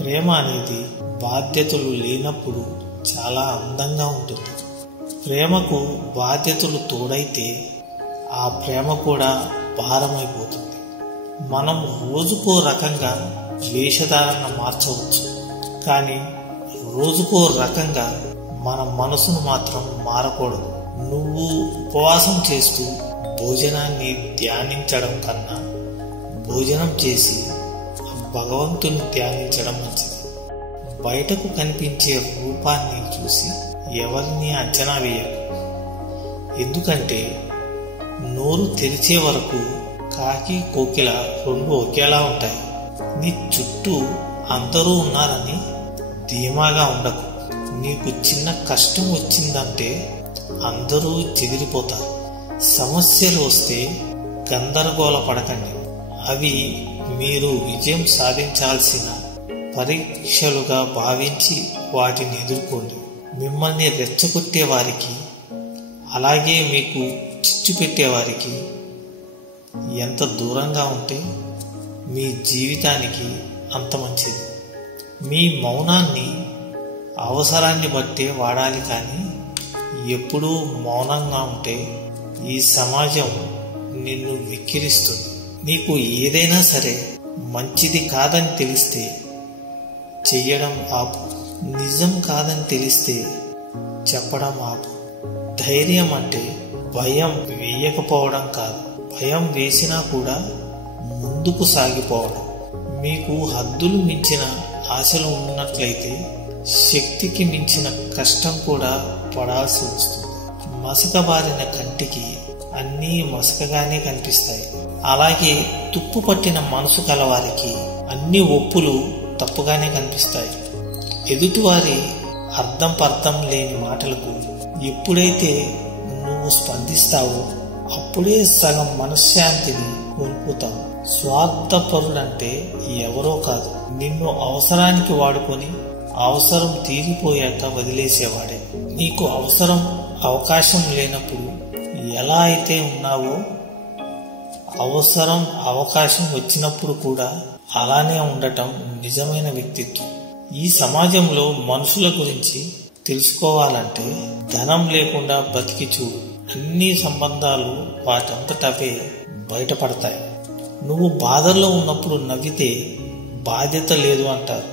ప్రేమ అనేది బాధ్యతలు లేనప్పుడు చాలా అందంగా ఉంటుంది. ప్రేమకు బాధ్యతలు తోడైతే ఆ ప్రేమ కూడా భారమైపోతుంది. మనం రోజుకో రకంగా వేషధారణ మార్చవచ్చు, కానీ రోజుకో రకంగా మన మనసును మాత్రం మారకూడదు. నువ్వు ఉపవాసం చేస్తూ భోజనాన్ని ధ్యానించడం కన్నా భోజనం చేసి భగవంతుని ధ్యానించడం మంచిది. బయటకు కనిపించే రూపాన్ని చూసి ఎవరిని అంచనా వేయకు. ఎందుకంటే నోరు తెరిచే వరకు కాకి కోకిల రెండు ఒకేలా ఉంటాయి. నీ చుట్టూ అందరూ ఉన్నారని ధీమాగా ఉండకు. నీకు చిన్న కష్టం వచ్చిందంటే అందరూ చెదిరిపోతారు. సమస్యలు వస్తే గందరగోళ పడకండి. అవి మీరు విజయం సాధించాల్సిన పరీక్షలుగా భావించి వాటిని ఎదుర్కోండి. మిమ్మల్ని రెచ్చగొట్టే వారికి, అలాగే మీకు చిచ్చు పెట్టేవారికి ఎంత దూరంగా ఉంటే మీ జీవితానికి అంత మంచిది. మీ మౌనాన్ని అవసరాన్ని బట్టే వాడాలి, కానీ ఎప్పుడూ మౌనంగా ఉంటే ఈ సమాజం నిన్ను విక్కిరిస్తుంది. నీకు ఏదైనా సరే మంచిది కాదని తెలిస్తే చెయ్యడం ఆపు. నిజం కాదని తెలిస్తే చెప్పడం ఆపు. ధైర్యం అంటే భయం వేయకపోవడం కాదు, భయం వేసినా కూడా ముందుకు సాగిపోవడం. మీకు హద్దులు మించిన ఆశలు ఉన్నట్లయితే శక్తికి మించిన కష్టం కూడా పడాల్సి వస్తుంది. మసకబారిన కంటికి అన్నీ మసకగానే కనిపిస్తాయి. అలాగే తుప్పు పట్టిన మనసు కలవారికి అన్ని ఒప్పులు తప్పుగానే కనిపిస్తాయి. ఎదుటివారి అర్థం పర్థం లేని మాటలకు ఎప్పుడైతే నువ్వు స్పందిస్తావో అప్పుడే సగం మనశ్శాంతిని కోల్పోతావు. స్వార్థపరుడంటే ఎవరో కాదు, నిన్ను అవసరానికి వాడుకొని అవసరం తీరిపోయాక వదిలేసేవాడే. నీకు అవకాశం లేనప్పుడు ఎలా అయితే ఉన్నావో అవకాశం వచ్చినప్పుడు కూడా అలానే ఉండటం నిజమైన వ్యక్తిత్వం. ఈ సమాజంలో మనుషుల గురించి తెలుసుకోవాలంటే ధనం లేకుండా బతికి చూడు. అన్ని సంబంధాలు వాటంతటవే బయటపడతాయి. నువ్వు బాధల్లో ఉన్నప్పుడు నవ్వితే బాధ్యత లేదు అంటారు.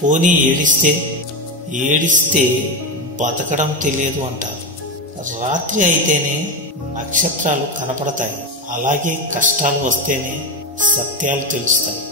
పోనీ ఏడిస్తే బతకడం తెలియదు అంటారు. రాత్రి అయితేనే నక్షత్రాలు కనపడతాయి, అలాగే కష్టాలు వస్తేనే సత్యాలు తెలుస్తాయి.